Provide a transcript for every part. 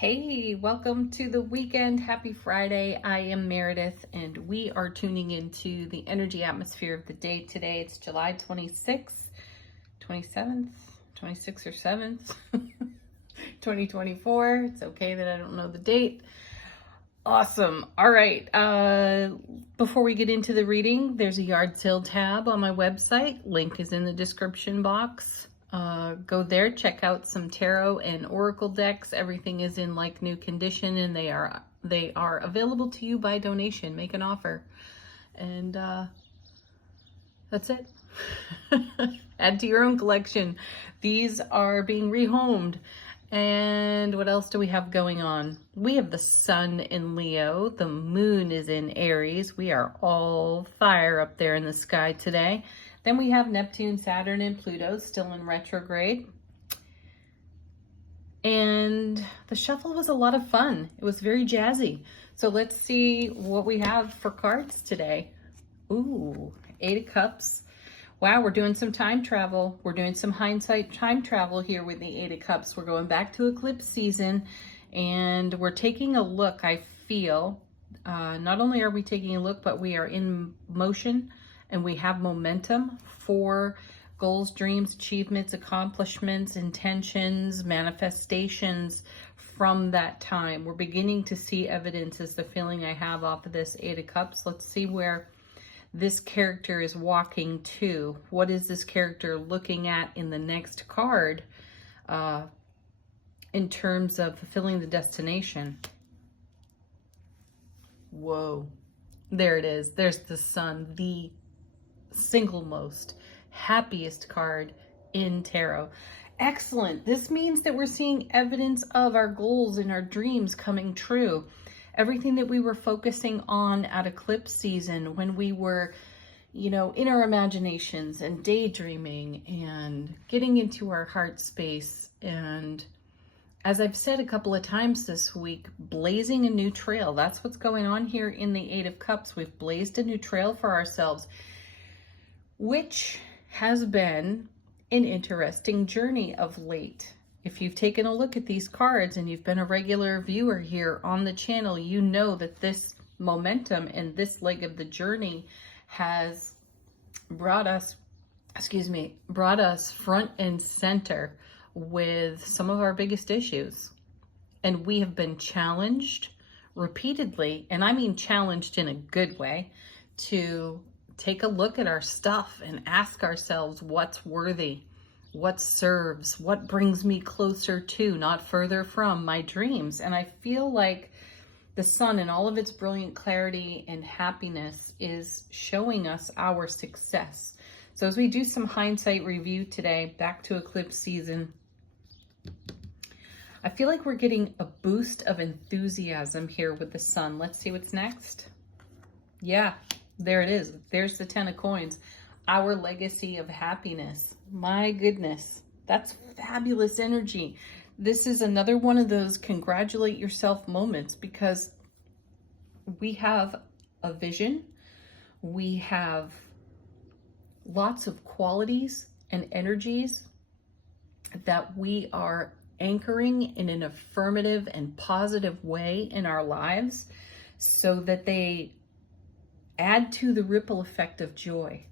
Hey, welcome to the weekend. Happy Friday. I am Meredith, and we are tuning into the energy atmosphere of the day today. It's July 26th, 27th, 26th or 7th, 2024. It's okay that I don't know the date. Awesome. All right. Before we get into the reading, there's a yard sale tab on my website. Link is in the description box. Go there, check out some tarot and oracle decks. Everything is in like new condition, and they are available to you by donation. Make an offer, and that's it. Add to your own collection. These are being rehomed. And what else do we have going on? We have the sun in Leo. The moon is in Aries. We are all fire up there in the sky today. Then we have Neptune, Saturn, and Pluto still in retrograde. And the shuffle was a lot of fun. It was very jazzy. So let's see what we have for cards today. Ooh, Eight of Cups. Wow, we're doing some time travel. We're doing some hindsight time travel here with the Eight of Cups. We're going back to eclipse season, and we're taking a look, I feel. Not only are we taking a look, but we are in motion, and we have momentum for goals, dreams, achievements, accomplishments, intentions, manifestations from that time. We're beginning to see evidence, is the feeling I have off of this Eight of Cups. Let's see where this character is walking to. What is this character looking at in the next card in terms of fulfilling the destination? Whoa. There it is. There's the sun, the single most happiest card in tarot. Excellent. This means that we're seeing evidence of our goals and our dreams coming true. Everything that we were focusing on at eclipse season, when we were, in our imaginations and daydreaming and getting into our heart space. And as I've said a couple of times this week, blazing a new trail. That's what's going on here in the Eight of Cups. We've blazed a new trail for ourselves, which has been an interesting journey of late. If you've taken a look at these cards and you've been a regular viewer here on the channel, you know that this momentum and this leg of the journey has brought us front and center with some of our biggest issues. And we have been challenged repeatedly, and I mean challenged in a good way, to take a look at our stuff and ask ourselves what's worthy, what serves, what brings me closer to, not further from, my dreams. And I feel like the sun in all of its brilliant clarity and happiness is showing us our success. So as we do some hindsight review today, back to eclipse season, I feel like we're getting a boost of enthusiasm here with the sun. Let's see what's next. Yeah, there it is. There's the 10 of coins. Our legacy of happiness. My goodness, that's fabulous energy. This is another one of those congratulate yourself moments, because we have a vision. We have lots of qualities and energies that we are anchoring in an affirmative and positive way in our lives, so that they add to the ripple effect of joy,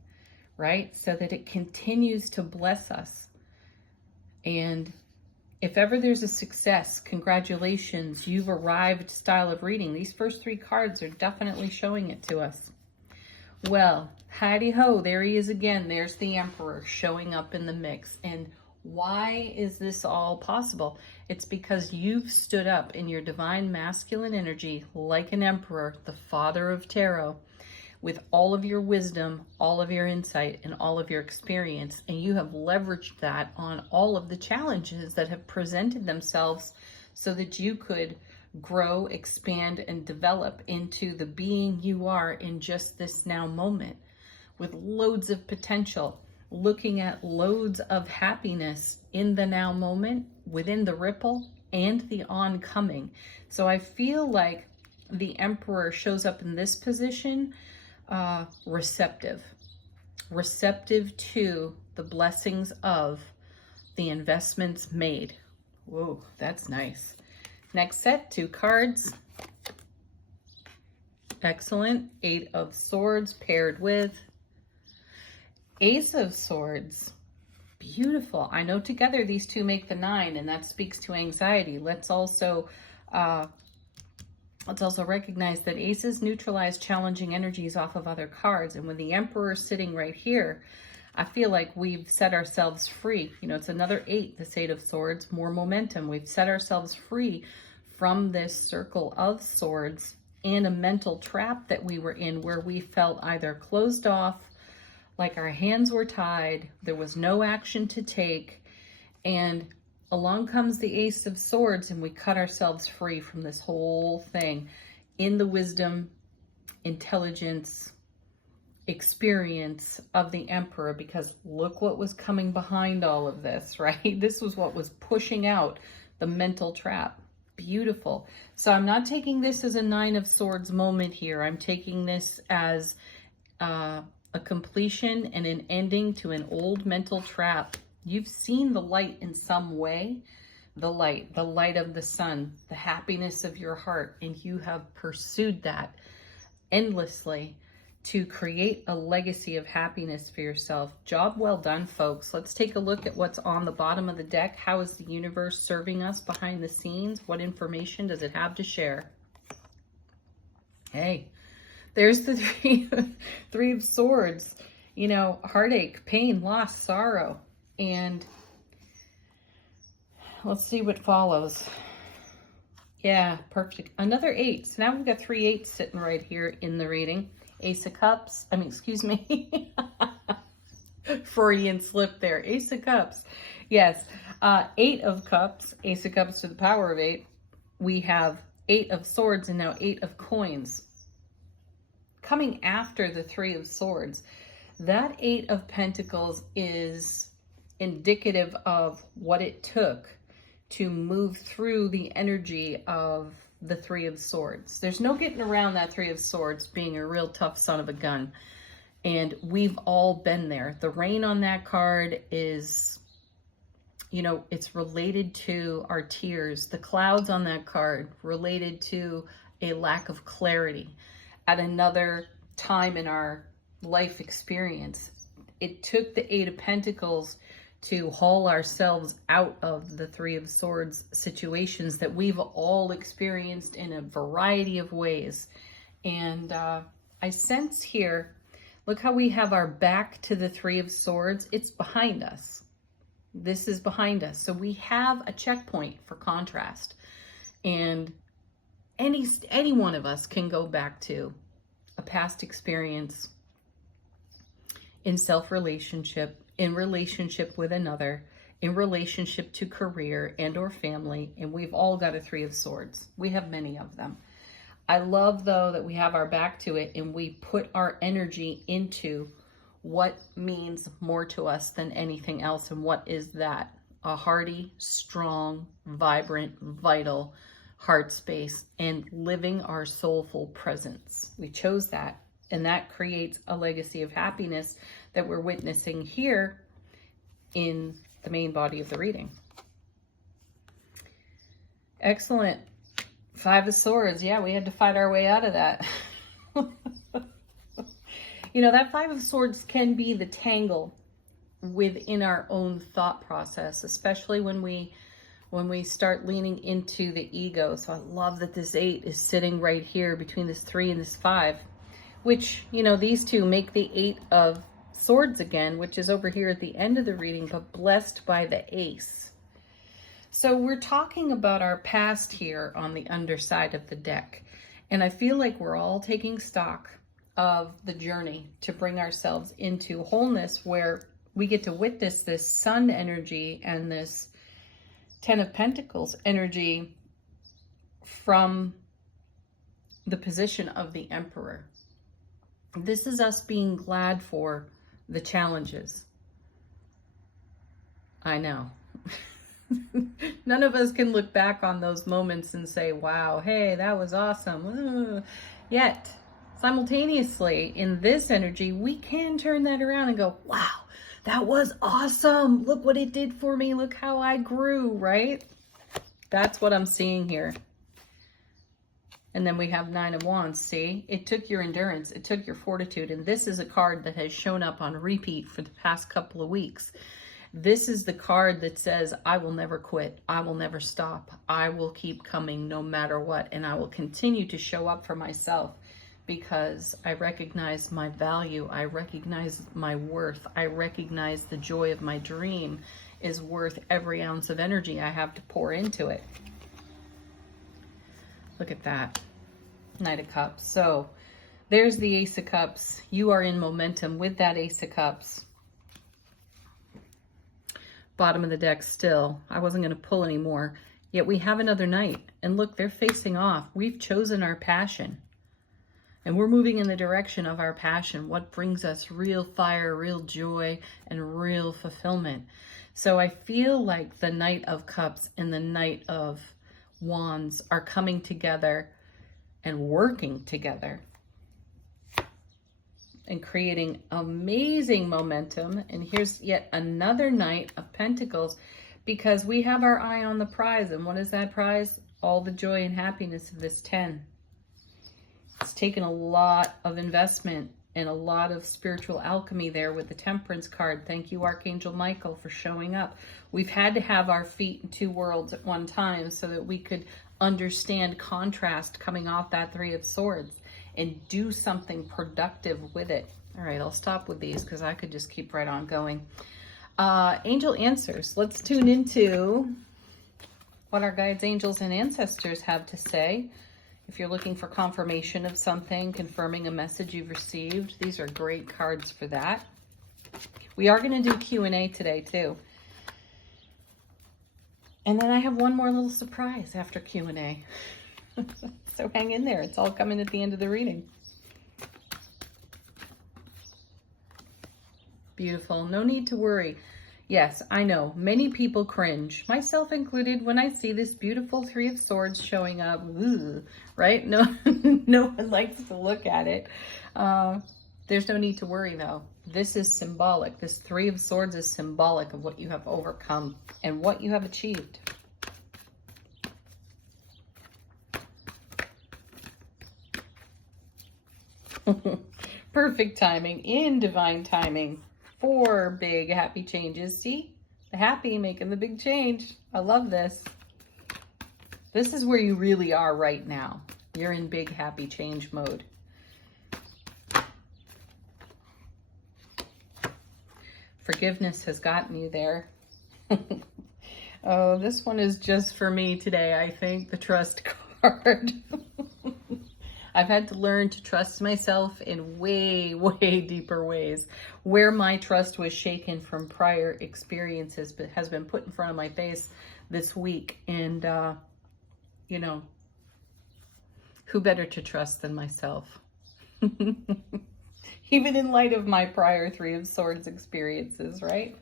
right? So that it continues to bless us. And if ever there's a success, congratulations, you've arrived style of reading. These first three cards are definitely showing it to us. Well, howdy ho, there he is again. There's the Emperor showing up in the mix. And why is this all possible? It's because you've stood up in your divine masculine energy like an emperor, the father of tarot, with all of your wisdom, all of your insight, and all of your experience. And you have leveraged that on all of the challenges that have presented themselves so that you could grow, expand, and develop into the being you are in just this now moment, with loads of potential, looking at loads of happiness in the now moment, within the ripple, and the oncoming. So I feel like the Emperor shows up in this position receptive to the blessings of the investments made. Whoa, that's nice. Next set, 2 cards. Excellent. 8 of Swords paired with Ace of Swords. Beautiful. I know together these two make the 9, and that speaks to anxiety. Let's also recognize that aces neutralize challenging energies off of other cards. And with the Emperor sitting right here, I feel like we've set ourselves free. You know, it's another 8, this 8 of Swords, more momentum. We've set ourselves free from this circle of swords and a mental trap that we were in, where we felt either closed off, like our hands were tied, there was no action to take, and along comes the Ace of Swords, and we cut ourselves free from this whole thing in the wisdom, intelligence, experience of the Emperor, because look what was coming behind all of this, right? This was what was pushing out the mental trap. Beautiful. So I'm not taking this as a 9 of Swords moment here. I'm taking this as a completion and an ending to an old mental trap. You've seen the light in some way, the light of the sun, the happiness of your heart, and you have pursued that endlessly to create a legacy of happiness for yourself. Job well done, folks. Let's take a look at what's on the bottom of the deck. How is the universe serving us behind the scenes? What information does it have to share? Hey, there's the three of Swords. You know, heartache, pain, loss, sorrow. And let's see what follows. Yeah, perfect. Another 8. So now we've got 3 8s sitting right here in the reading. Ace of Cups. I mean, excuse me. Freudian slip there. Ace of Cups. Yes. 8 of Cups. Ace of Cups to the power of 8. We have 8 of Swords and now 8 of Coins. Coming after the 3 of Swords. That 8 of Pentacles is indicative of what it took to move through the energy of the 3 of Swords. There's no getting around that 3 of Swords being a real tough son of a gun. And we've all been there. The rain on that card is, you know, it's related to our tears. The clouds on that card related to a lack of clarity at another time in our life experience. It took the 8 of Pentacles to haul ourselves out of the 3 of Swords situations that we've all experienced in a variety of ways. And I sense here, look how we have our back to the 3 of Swords. It's behind us. This is behind us. So we have a checkpoint for contrast. And any one of us can go back to a past experience in self-relationship, in relationship with another, in relationship to career and or family, and we've all got a 3 of Swords. We have many of them. I love, though, that we have our back to it and we put our energy into what means more to us than anything else. And what is that? A hearty, strong, vibrant, vital heart space and living our soulful presence. We chose that. And that creates a legacy of happiness that we're witnessing here in the main body of the reading. Excellent. 5 of Swords. Yeah, we had to fight our way out of that. You know, that 5 of Swords can be the tangle within our own thought process, especially when we start leaning into the ego. So I love that this 8 is sitting right here between this 3 and this 5. Which, you know, these two make the 8 of Swords again, which is over here at the end of the reading, but blessed by the Ace. So we're talking about our past here on the underside of the deck. And I feel like we're all taking stock of the journey to bring ourselves into wholeness, where we get to witness this Sun energy and this 10 of Pentacles energy from the position of the Emperor. This is us being glad for the challenges. I know. None of us can look back on those moments and say, wow, hey, that was awesome. Yet, simultaneously, in this energy, we can turn that around and go, wow, that was awesome. Look what it did for me. Look how I grew, right? That's what I'm seeing here. And then we have Nine of Wands. See, it took your endurance. It took your fortitude. And this is a card that has shown up on repeat for the past couple of weeks. This is the card that says, I will never quit. I will never stop. I will keep coming no matter what. And I will continue to show up for myself because I recognize my value. I recognize my worth. I recognize the joy of my dream is worth every ounce of energy I have to pour into it. Look at that. Knight of Cups. So there's the Ace of Cups. You are in momentum with that Ace of Cups. Bottom of the deck still. I wasn't going to pull anymore. Yet we have another knight. And look, they're facing off. We've chosen our passion. And we're moving in the direction of our passion. What brings us real fire, real joy, and real fulfillment. So I feel like the Knight of Cups and the Knight of Wands are coming together and working together and creating amazing momentum. And here's yet another Knight of Pentacles because we have our eye on the prize. And what is that prize? All the joy and happiness of this 10. It's taken a lot of investment and a lot of spiritual alchemy there with the Temperance card. Thank you, Archangel Michael, for showing up. We've had to have our feet in two worlds at one time so that we could understand contrast coming off that Three of Swords and do something productive with it. All right, I'll stop with these because I could just keep right on going. Angel answers. Let's tune into what our guides, angels, and ancestors have to say. If you're looking for confirmation of something, confirming a message you've received, these are great cards for that. We are going to do Q&A today too. And then I have one more little surprise after Q&A. So hang in there. It's all coming at the end of the reading. Beautiful. No need to worry. Yes, I know. Many people cringe, myself included, when I see this beautiful Three of Swords showing up. Ooh, right? No, no one likes to look at it. There's no need to worry, though. This is symbolic. This Three of Swords is symbolic of what you have overcome and what you have achieved. Perfect timing, in divine timing. 4 big happy changes. See? The happy making the big change. I love this. This is where you really are right now. You're in big happy change mode. Forgiveness has gotten you there. Oh, this one is just for me today, I think, the Trust card. I've had to learn to trust myself in way, way deeper ways. Where my trust was shaken from prior experiences but has been put in front of my face this week. And, you know, who better to trust than myself? Even in light of my prior Three of Swords experiences, right?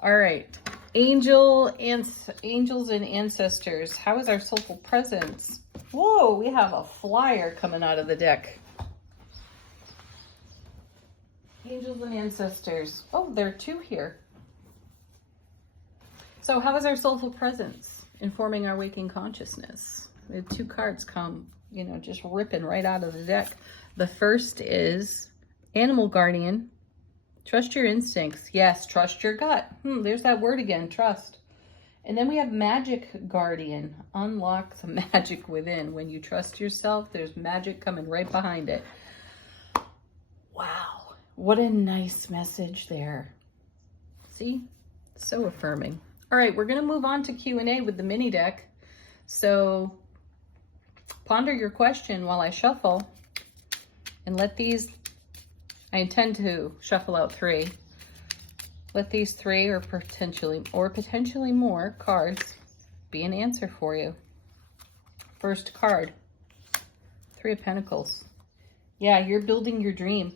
All right. Angels and ancestors. How is our soulful presence? Whoa, we have a flyer coming out of the deck. Angels and ancestors. Oh, there are 2 here. So how is our soulful presence informing our waking consciousness? We have 2 cards come, you know, just ripping right out of the deck. The first is Animal Guardian. Trust your instincts. Yes, trust your gut. There's that word again, trust. And then we have Magic Guardian. Unlock the magic within. When you trust yourself, there's magic coming right behind it. Wow. What a nice message there. See? So affirming. All right, we're going to move on to Q&A with the mini deck. So ponder your question while I shuffle. And let these, I intend to shuffle out 3. Let these 3 or potentially more cards be an answer for you. First card, 3 of Pentacles. Yeah, you're building your dream.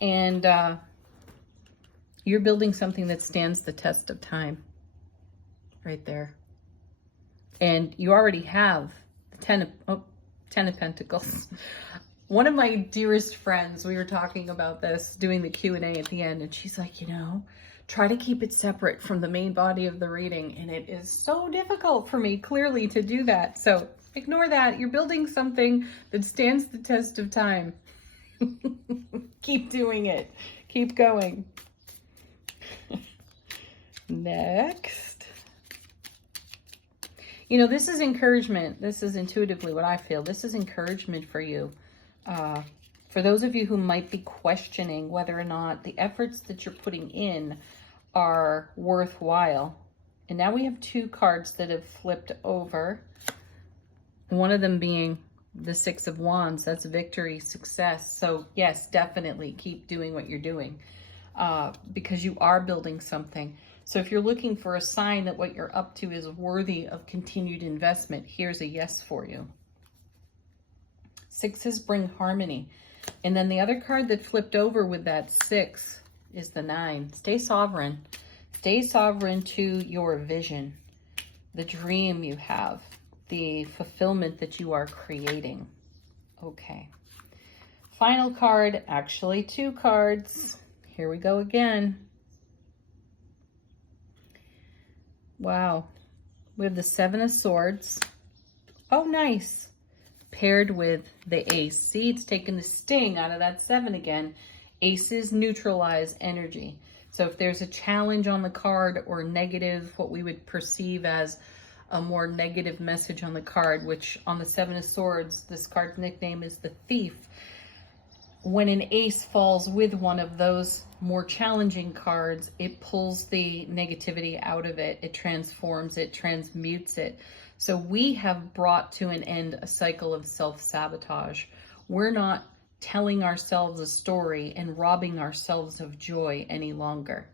And you're building something that stands the test of time. Right there. And you already have the 10 of Pentacles. One of my dearest friends, we were talking about this, doing the Q&A at the end, and she's like, you know, try to keep it separate from the main body of the reading. And it is so difficult for me, clearly, to do that. So ignore that. You're building something that stands the test of time. Keep doing it. Keep going. Next. You know, this is encouragement. This is intuitively what I feel. This is encouragement for you. For those of you who might be questioning whether or not the efforts that you're putting in are worthwhile. And now we have two cards that have flipped over. One of them being the Six of Wands. That's victory, success. So yes, definitely keep doing what you're doing because you are building something. So if you're looking for a sign that what you're up to is worthy of continued investment, here's a yes for you. Sixes bring harmony. And then the other card that flipped over with that 6 is the 9. Stay sovereign. Stay sovereign to your vision, the dream you have, the fulfillment that you are creating. Okay. Final card, actually 2 cards. Here we go again. Wow. We have the 7 of Swords. Oh, nice. Paired with the Ace. See, it's taking the sting out of that 7 again. Aces neutralize energy. So if there's a challenge on the card or negative, what we would perceive as a more negative message on the card, which on the 7 of Swords, this card's nickname is the Thief. When an ace falls with one of those more challenging cards, it pulls the negativity out of it. It transforms it, transmutes it. So we have brought to an end a cycle of self-sabotage. We're not telling ourselves a story and robbing ourselves of joy any longer.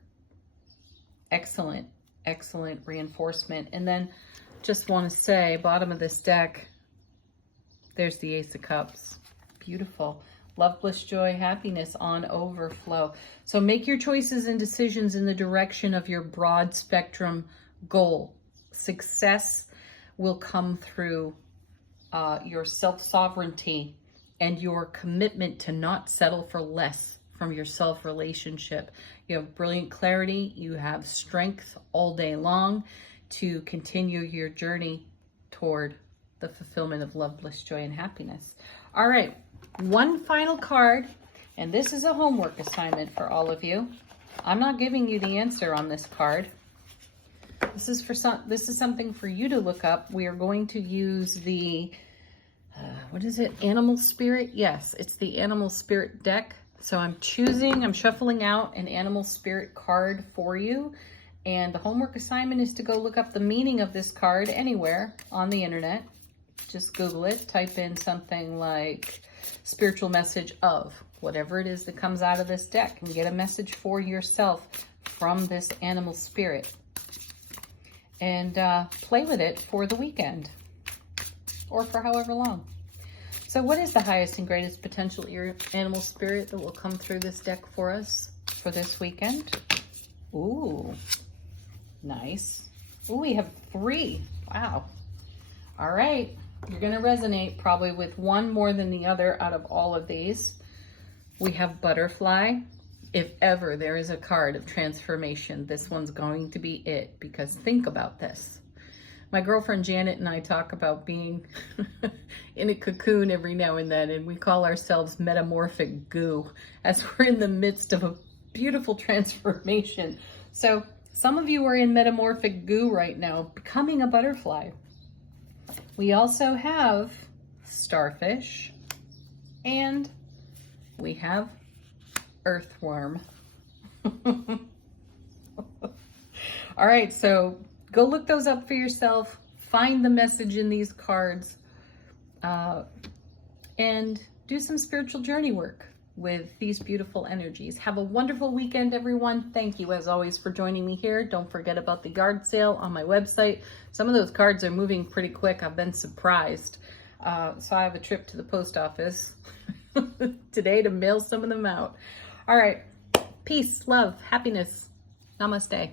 Excellent, excellent reinforcement. And then just want to say, bottom of this deck, there's the Ace of Cups. Beautiful. Love, bliss, joy, happiness on overflow. So make your choices and decisions in the direction of your broad spectrum goal. Success will come through your self-sovereignty and your commitment to not settle for less from your self-relationship. You have brilliant clarity. You have strength all day long to continue your journey toward the fulfillment of love, bliss, joy, and happiness. All right. One final card, and this is a homework assignment for all of you. I'm not giving you the answer on this card. This is something for you to look up. We are going to use the what is it? Animal Spirit? Yes, it's the Animal Spirit deck. So I'm shuffling out an Animal Spirit card for you. And the homework assignment is to go look up the meaning of this card anywhere on the internet. Just Google it, type in something like spiritual message of whatever it is that comes out of this deck and get a message for yourself from this animal spirit. And play with it for the weekend or for however long. So what is the highest and greatest potential animal spirit that will come through this deck for us for this weekend? Ooh, nice. Ooh, we have 3. Wow. All right. You're going to resonate probably with one more than the other out of all of these. We have Butterfly. If ever there is a card of transformation, this one's going to be it, because think about this. My girlfriend Janet and I talk about being in a cocoon every now and then, and we call ourselves metamorphic goo as we're in the midst of a beautiful transformation. So some of you are in metamorphic goo right now, becoming a butterfly. We also have Starfish, and we have Earthworm. All right, so go look those up for yourself. Find the message in these cards and do some spiritual journey work with these beautiful energies. Have a wonderful weekend, everyone. Thank you, as always, for joining me here. Don't forget about the yard sale on my website. Some of those cards are moving pretty quick. I've been surprised. So I have a trip to the post office today to mail some of them out. All right. Peace, love, happiness. Namaste.